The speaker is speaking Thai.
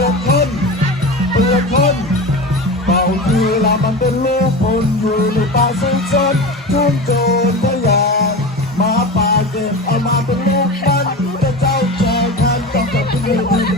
ลี่ยนคนเปลี่ยนคนเป่าคือลามันเป็นลูกคนอยู่ในป่าซึ่งจนทุ่งโจรก็ยานมาป่าเก็บเอามาเป็นลูกมันแต่เจ้าชายท่านต้องกับที่อยู่